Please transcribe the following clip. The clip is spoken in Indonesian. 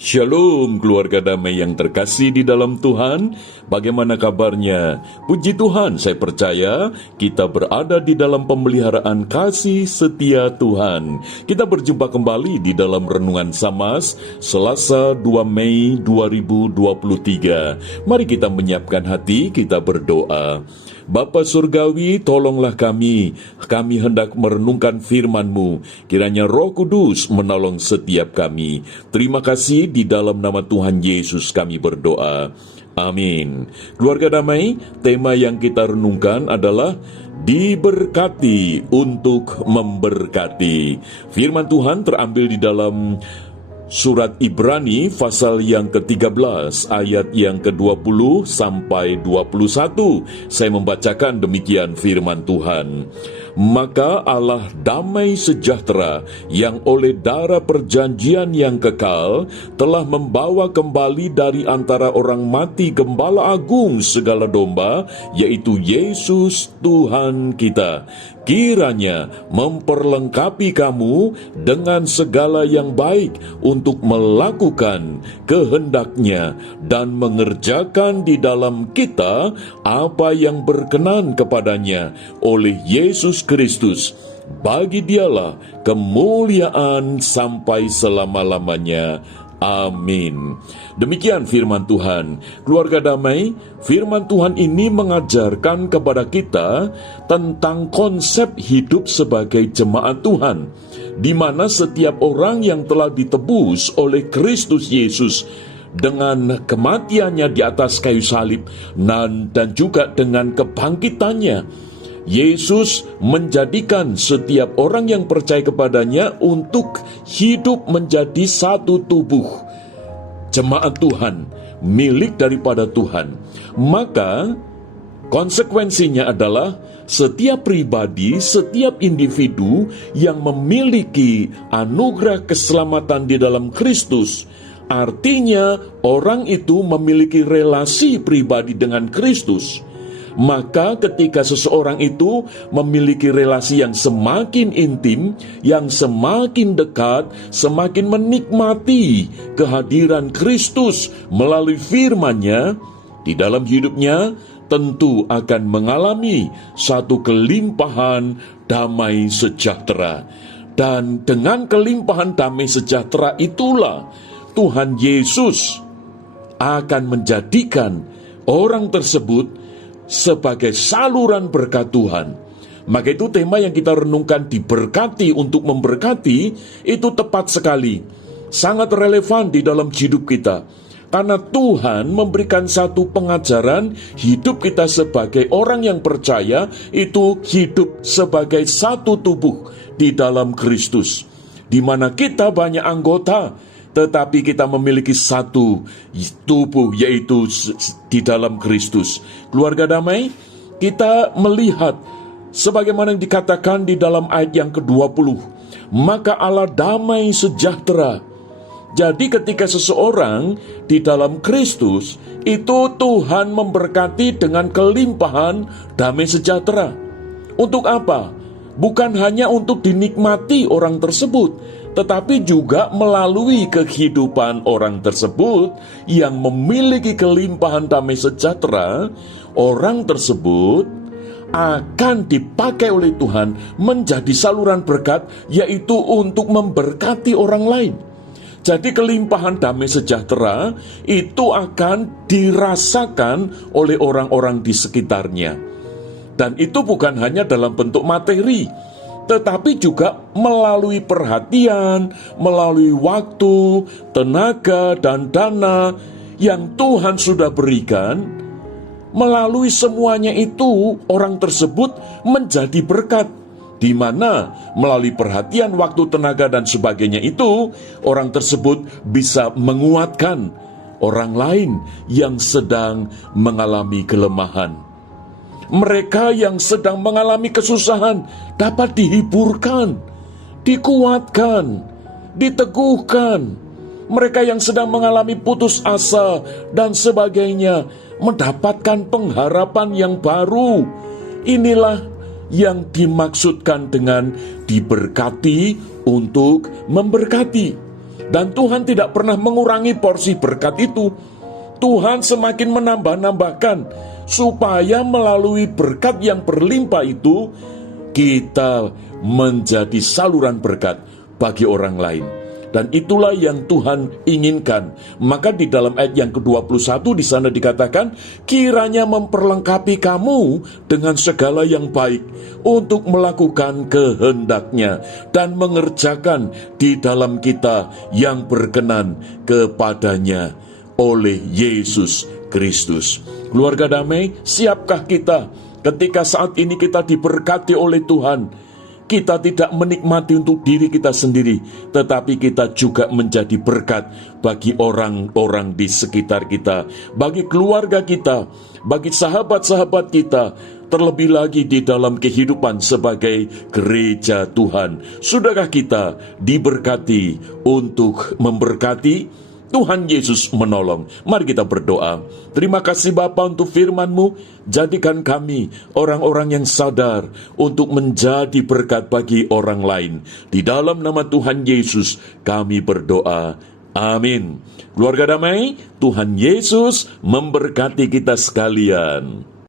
Shalom keluarga damai yang terkasih di dalam Tuhan. Bagaimana kabarnya? Puji Tuhan, saya percaya kita berada di dalam pemeliharaan kasih setia Tuhan. Kita berjumpa kembali di dalam Renungan Samas, Selasa 2 Mei 2023. Mari kita menyiapkan hati, kita berdoa. Bapa Surgawi, tolonglah kami hendak merenungkan firman-Mu. Kiranya Roh Kudus menolong setiap kami. Terima kasih, di dalam nama Tuhan Yesus kami berdoa. Amin. Keluarga damai, tema yang kita renungkan adalah diberkati untuk memberkati. Firman Tuhan terambil di dalam Surat Ibrani pasal yang ke-13 ayat yang ke-20 sampai 21. Saya membacakan demikian firman Tuhan. Maka Allah damai sejahtera yang oleh darah perjanjian yang kekal telah membawa kembali dari antara orang mati Gembala Agung segala domba, yaitu Yesus Tuhan kita. Kiranya memperlengkapi kamu dengan segala yang baik untuk melakukan kehendaknya dan mengerjakan di dalam kita apa yang berkenan kepadanya oleh Yesus Kristus. Bagi Dialah kemuliaan sampai selama-lamanya. Amin. Demikian firman Tuhan. Keluarga damai, firman Tuhan ini mengajarkan kepada kita tentang konsep hidup sebagai jemaat Tuhan, di mana setiap orang yang telah ditebus oleh Kristus Yesus dengan kematiannya di atas kayu salib dan juga dengan kebangkitannya, Yesus menjadikan setiap orang yang percaya kepadanya untuk hidup menjadi satu tubuh, jemaat Tuhan, milik daripada Tuhan. Maka konsekuensinya adalah setiap pribadi, setiap individu yang memiliki anugerah keselamatan di dalam Kristus, artinya orang itu memiliki relasi pribadi dengan Kristus. Maka ketika seseorang itu memiliki relasi yang semakin intim, yang semakin dekat, semakin menikmati kehadiran Kristus melalui firman-Nya di dalam hidupnya, tentu akan mengalami satu kelimpahan damai sejahtera. Dan dengan kelimpahan damai sejahtera itulah Tuhan Yesus akan menjadikan orang tersebut sebagai saluran berkat Tuhan. Maka itu tema yang kita renungkan, diberkati untuk memberkati, itu tepat sekali, sangat relevan di dalam hidup kita. Karena Tuhan memberikan satu pengajaran, hidup kita sebagai orang yang percaya itu hidup sebagai satu tubuh di dalam Kristus, di mana kita banyak anggota, tetapi kita memiliki satu tubuh, yaitu di dalam Kristus. Keluarga damai, kita melihat sebagaimana yang dikatakan di dalam ayat yang ke-20, maka Allah damai sejahtera. Jadi ketika seseorang di dalam Kristus, itu Tuhan memberkati dengan kelimpahan damai sejahtera. Untuk apa? Bukan hanya untuk dinikmati orang tersebut, tetapi juga melalui kehidupan orang tersebut yang memiliki kelimpahan damai sejahtera. Orang tersebut akan dipakai oleh Tuhan menjadi saluran berkat, yaitu untuk memberkati orang lain. Jadi kelimpahan damai sejahtera itu akan dirasakan oleh orang-orang di sekitarnya. Dan itu bukan hanya dalam bentuk materi, tetapi juga melalui perhatian, melalui waktu, tenaga, dan dana yang Tuhan sudah berikan. Melalui semuanya itu, orang tersebut menjadi berkat, di mana melalui perhatian, waktu, tenaga, dan sebagainya itu, orang tersebut bisa menguatkan orang lain yang sedang mengalami kelemahan. Mereka yang sedang mengalami kesusahan dapat dihiburkan, dikuatkan, diteguhkan. Mereka yang sedang mengalami putus asa dan sebagainya mendapatkan pengharapan yang baru. Inilah yang dimaksudkan dengan diberkati untuk memberkati. Dan Tuhan tidak pernah mengurangi porsi berkat itu. Tuhan semakin menambah-nambahkan, supaya melalui berkat yang berlimpah itu, kita menjadi saluran berkat bagi orang lain. Dan itulah yang Tuhan inginkan. Maka di dalam ayat yang ke-21 di sana dikatakan, kiranya memperlengkapi kamu dengan segala yang baik untuk melakukan kehendak-Nya dan mengerjakan di dalam kita yang berkenan kepadanya oleh Yesus Kristus. Keluarga damai, siapkah kita ketika saat ini kita diberkati oleh Tuhan? Kita tidak menikmati untuk diri kita sendiri, tetapi kita juga menjadi berkat bagi orang-orang di sekitar kita, bagi keluarga kita, bagi sahabat-sahabat kita, terlebih lagi di dalam kehidupan sebagai gereja Tuhan. Sudahkah kita diberkati untuk memberkati? Tuhan Yesus menolong. Mari kita berdoa. Terima kasih Bapa untuk firman-Mu. Jadikan kami orang-orang yang sadar untuk menjadi berkat bagi orang lain. Di dalam nama Tuhan Yesus kami berdoa. Amin. Keluarga damai, Tuhan Yesus memberkati kita sekalian.